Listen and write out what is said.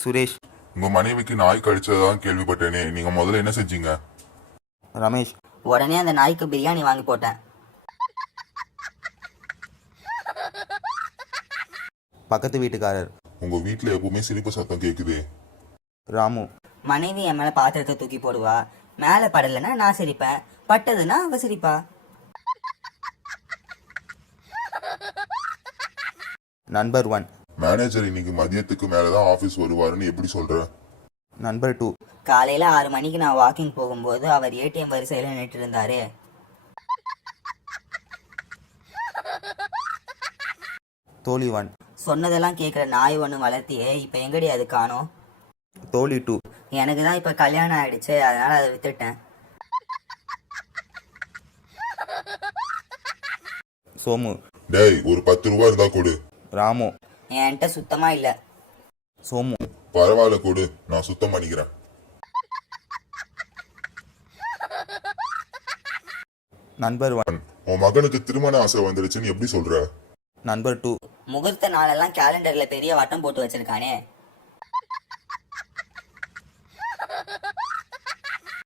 சுரேஷ். உங்க மனைவிக்கு நாய் கடிச்சதான் கேள்விப்பட்டேனே, நீங்க முதல்ல என்ன செஞ்சீங்க? ரமேஷ். உடனே அந்த நாய்க்கு பிரியாணி வாங்கி போட்டேன். பக்கத்து வீட்டுக்காரர். உங்க வீட்டுல எப்பவுமே சிரிப்பு சத்தம் கேக்குதே. ராமு. மனைவி என் மேல பாத்திரத்தை தூக்கி போடுவா. மேல படலைன்னா நான் சிரிப்பேன், பட்டதுன்னா அவ சிரிப்பா. நம்பர் 1. மேனேஜர் இன்னைக்கு மதியத்துக்கு மேலதான் ஆபீஸ் வருவாருன்னு எப்படி சொல்ற? நம்பர் 2. காலையில 6 மணிக்கு நான் வாக்கிங் போகும்போது அவர் ஏடிஎம் வரிசையில நின்று இருந்தாரு. தோழி 1. சொன்னதெல்லாம் கேட்குற நாய் ஒன்று வளர்த்தியே, இப்போ எங்கடி அது காணோம்? தோழி 2. எனக்கு தான் இப்போ கல்யாணம் ஆயிடுச்சு, அதனால அதை வித்துட்டேன். சோமு. டேய், ஒரு 10 ரூபா இருந்தா கொடு. ராமு. என்கிட்ட சுத்தமா இல்லை. சோமு. பரவாயில்ல கொடு, நான் சுத்தம் பண்ணிக்கிறேன். நம்பர் 1. உன் மகனுக்கு திருமண ஆசை வந்துடுச்சுன்னு எப்படி சொல்ற? நம்பர் 2. முகூர்த்த நாளெல்லாம் கேலண்டர்ல பெரிய வட்டம் போட்டு வச்சிருக்கானே.